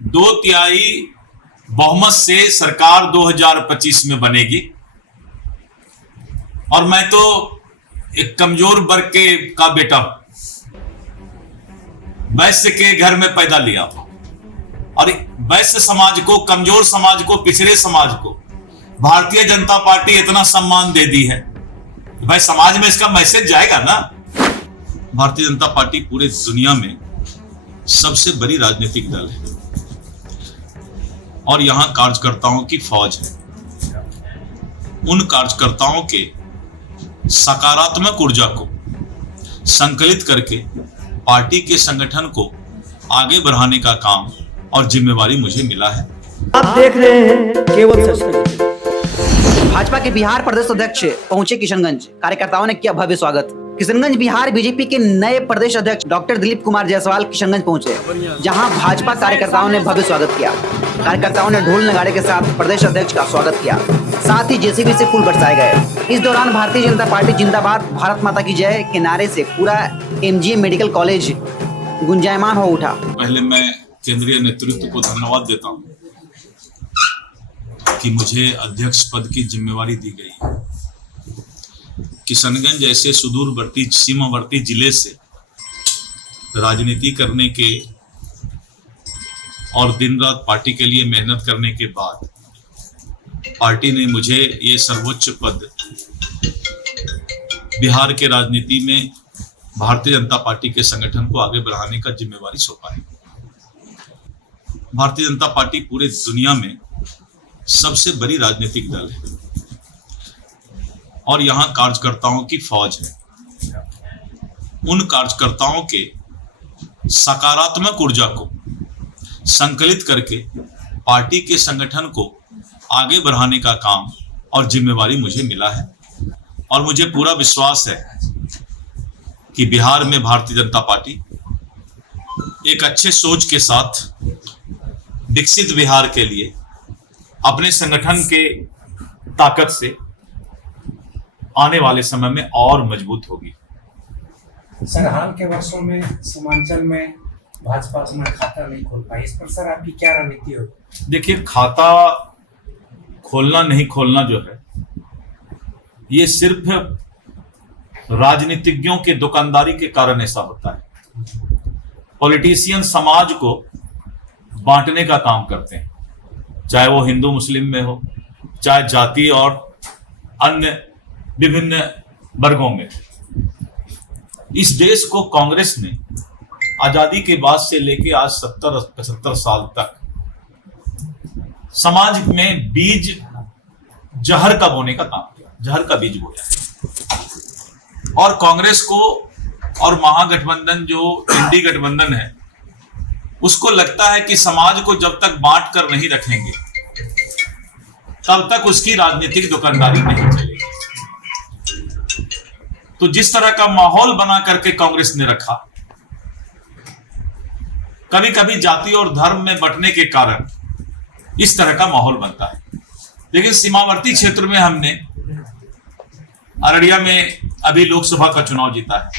दो तिहाई बहुमत से सरकार 2025 में बनेगी और मैं तो एक कमजोर वर्ग का बेटा हूं, वैश्य के घर में पैदा लिया और वैश्य समाज को, कमजोर समाज को, पिछड़े समाज को भारतीय जनता पार्टी इतना सम्मान दे दी है, भाई समाज में इसका मैसेज जाएगा ना। भारतीय जनता पार्टी पूरे दुनिया में सबसे बड़ी राजनीतिक दल है और यहां कार्यकर्ताओं की फौज है। उन कार्यकर्ताओं के सकारात्मक ऊर्जा को संकलित करके पार्टी के संगठन को आगे बढ़ाने का काम और जिम्मेवारी मुझे मिला है। आप देख रहे हैं केवल सच। भाजपा के बिहार प्रदेश अध्यक्ष पहुंचे किशनगंज, कार्यकर्ताओं ने किया भव्य स्वागत। किशनगंज बिहार बीजेपी के नए प्रदेश अध्यक्ष डॉक्टर दिलीप कुमार जायसवाल किशनगंज पहुंचे, जहां भाजपा कार्यकर्ताओं ने भव्य स्वागत किया। कार्यकर्ताओं ने ढोल नगाड़े के साथ प्रदेश अध्यक्ष का स्वागत किया, साथ ही जेसीबी से फूल बरसाए गए। इस दौरान भारतीय जनता पार्टी जिंदाबाद, भारत माता की जय के नारे से पूरा एमजीएम मेडिकल कॉलेज गुंजायमान हो उठा। पहले मैं केंद्रीय नेतृत्व को धन्यवाद देता हूं कि मुझे अध्यक्ष पद की जिम्मेवारी दी गई है। किशनगंज जैसे सुदूरवर्ती सीमावर्ती जिले से राजनीति करने के और दिन रात पार्टी के लिए मेहनत करने के बाद पार्टी ने मुझे ये सर्वोच्च पद बिहार के राजनीति में भारतीय जनता पार्टी के संगठन को आगे बढ़ाने का जिम्मेवारी सौंपा है। भारतीय जनता पार्टी पूरे दुनिया में सबसे बड़ी राजनीतिक दल है और यहां कार्यकर्ताओं की फौज है। उन कार्यकर्ताओं के सकारात्मक ऊर्जा को संकलित करके पार्टी के संगठन को आगे बढ़ाने का काम और जिम्मेवारी मुझे मिला है और मुझे पूरा विश्वास है कि बिहार में भारतीय जनता पार्टी एक अच्छे सोच के साथ विकसित बिहार के लिए अपने संगठन के ताकत से आने वाले समय में और मजबूत होगी। सर, हाल के वर्षों में सीमांचल में भाजपा अपना खाता नहीं खोल पाई, इस पर सर आपकी क्या रणनीति होगी? देखिए, खाता खोलना नहीं खोलना जो है ये सिर्फ राजनीतिज्ञों के दुकानदारी के कारण ऐसा होता है। पॉलिटिशियन समाज को बांटने का काम करते हैं, चाहे वो हिंदू मुस्लिम में हो, चाहे जाति और अन्य विभिन्न वर्गों में। इस देश को कांग्रेस ने आजादी के बाद से लेके आज 70-75 साल तक समाज में बीज जहर का बोने का काम किया, जहर का बीज बोया। और कांग्रेस को और महागठबंधन जो इंडी गठबंधन है उसको लगता है कि समाज को जब तक बांट कर नहीं रखेंगे तब तक उसकी राजनीतिक दुकानदारी नहीं चलेगी। तो जिस तरह का माहौल बना करके कांग्रेस ने रखा, कभी कभी जाति और धर्म में बंटने के कारण इस तरह का माहौल बनता है। लेकिन सीमावर्ती क्षेत्र में हमने अररिया में अभी लोकसभा का चुनाव जीता है।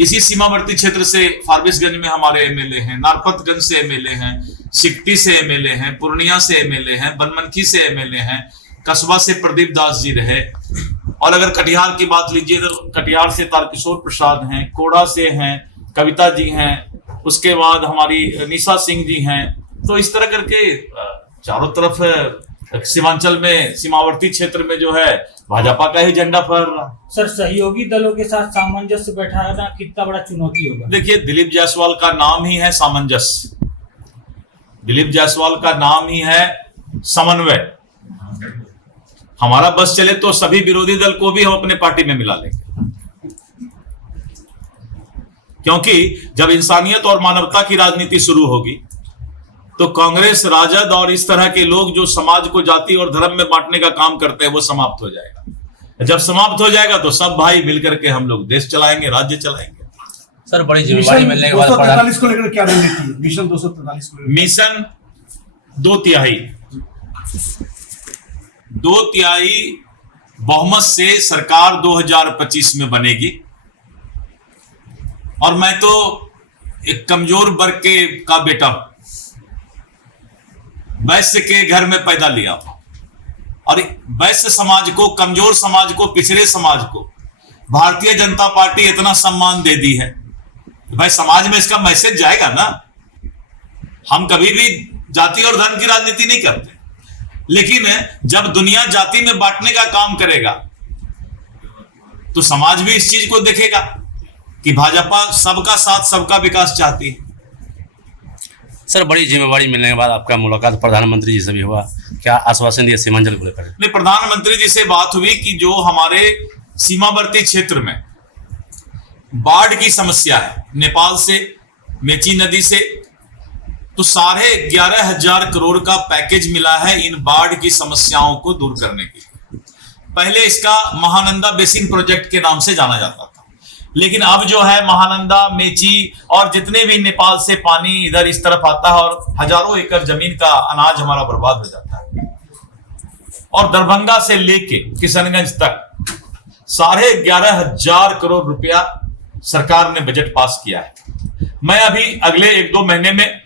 इसी सीमावर्ती क्षेत्र से फारबिसगंज में हमारे एमएलए हैं, नारपतगंज से एमएलए हैं, सिकटी से एमएलए हैं, पूर्णिया से एमएलए हैं, बनमनखी से एमएलए हैं, कस्बा से प्रदीप दास जी रहे। और अगर कटिहार की बात लीजिए तो कटिहार से तारकिशोर प्रसाद हैं, कोड़ा से हैं, कविता जी हैं, उसके बाद हमारी निशा सिंह जी हैं। तो इस तरह करके चारों तरफ सीमांचल में, सीमावर्ती क्षेत्र में जो है भाजपा का ही झंडा फहर रहा। सर, सहयोगी दलों के साथ सामंजस्य बैठाना कितना बड़ा चुनौती होगा? देखिए, दिलीप जायसवाल का नाम ही है सामंजस्य, दिलीप जायसवाल का नाम ही है समन्वय। हमारा बस चले तो सभी विरोधी दल को भी हम अपने पार्टी में मिला लेंगे, क्योंकि जब इंसानियत और मानवता की राजनीति शुरू होगी तो कांग्रेस, राजद और इस तरह के लोग जो समाज को जाति और धर्म में बांटने का काम करते हैं वो समाप्त हो जाएगा। जब समाप्त हो जाएगा तो सब भाई मिलकर के हम लोग देश चलाएंगे, राज्य चलाएंगे। सर, बड़ी जिम्मेदारी मिलने के बाद 243 को लेकर क्या रणनीति है? मिशन 243 को लेकर मिशन दो तिहाई बहुमत से सरकार 2025 में बनेगी और मैं तो एक कमजोर वर्ग का बेटा हूं, वैश्य के घर में पैदा लिया और वैश्य समाज को, कमजोर समाज को, पिछड़े समाज को भारतीय जनता पार्टी इतना सम्मान दे दी है, भाई समाज में इसका मैसेज जाएगा ना। हम कभी भी जाति और धन की राजनीति नहीं करते, लेकिन जब दुनिया जाति में बांटने का काम करेगा तो समाज भी इस चीज को देखेगा कि भाजपा सबका साथ सबका विकास चाहती है। सर बड़ी जिम्मेवारी मिलने के बाद आपका मुलाकात प्रधानमंत्री जी से भी हुआ, क्या आश्वासन दिया सीमांचल को लेकर? नहीं, प्रधानमंत्री जी से बात हुई कि जो हमारे सीमावर्ती क्षेत्र में बाढ़ की समस्या है, नेपाल से, मेची नदी से, तो 11,500 करोड़ का पैकेज मिला है इन बाढ़ की समस्याओं को दूर करने के लिए। पहले इसका महानंदा बेसिन प्रोजेक्ट के नाम से जाना जाता था, लेकिन अब जो है महानंदा, मेची और जितने भी नेपाल से पानी इधर इस तरफ आता है और हजारों एकड़ जमीन का अनाज हमारा बर्बाद हो जाता है। और दरभंगा से लेके किशनगंज तक 11,500 करोड़ रुपया सरकार ने बजट पास किया है। मैं अभी अगले 1-2 महीने में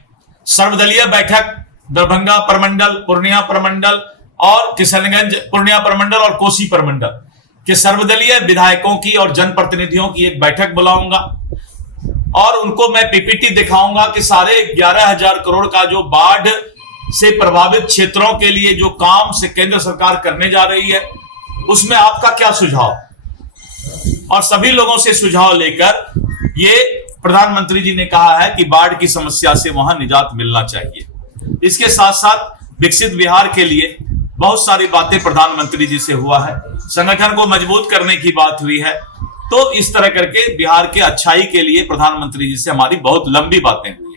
सर्वदलीय बैठक दरभंगा प्रमंडल, पूर्णिया प्रमंडल और किशनगंज, पूर्णिया प्रमंडल और कोसी प्रमंडल के सर्वदलीय विधायकों की और जनप्रतिनिधियों की एक बैठक बुलाऊंगा और उनको मैं पीपीटी दिखाऊंगा कि 11,500 करोड़ का जो बाढ़ से प्रभावित क्षेत्रों के लिए जो काम से केंद्र सरकार करने जा रही है उसमें आपका क्या सुझाव, और सभी लोगों से सुझाव लेकर ये प्रधानमंत्री जी ने कहा है कि बाढ़ की समस्या से वहां निजात मिलना चाहिए। इसके साथ साथ विकसित बिहार के लिए बहुत सारी बातें प्रधानमंत्री जी से हुआ है, संगठन को मजबूत करने की बात हुई है। तो इस तरह करके बिहार के अच्छाई के लिए प्रधानमंत्री जी से हमारी बहुत लंबी बातें हुई।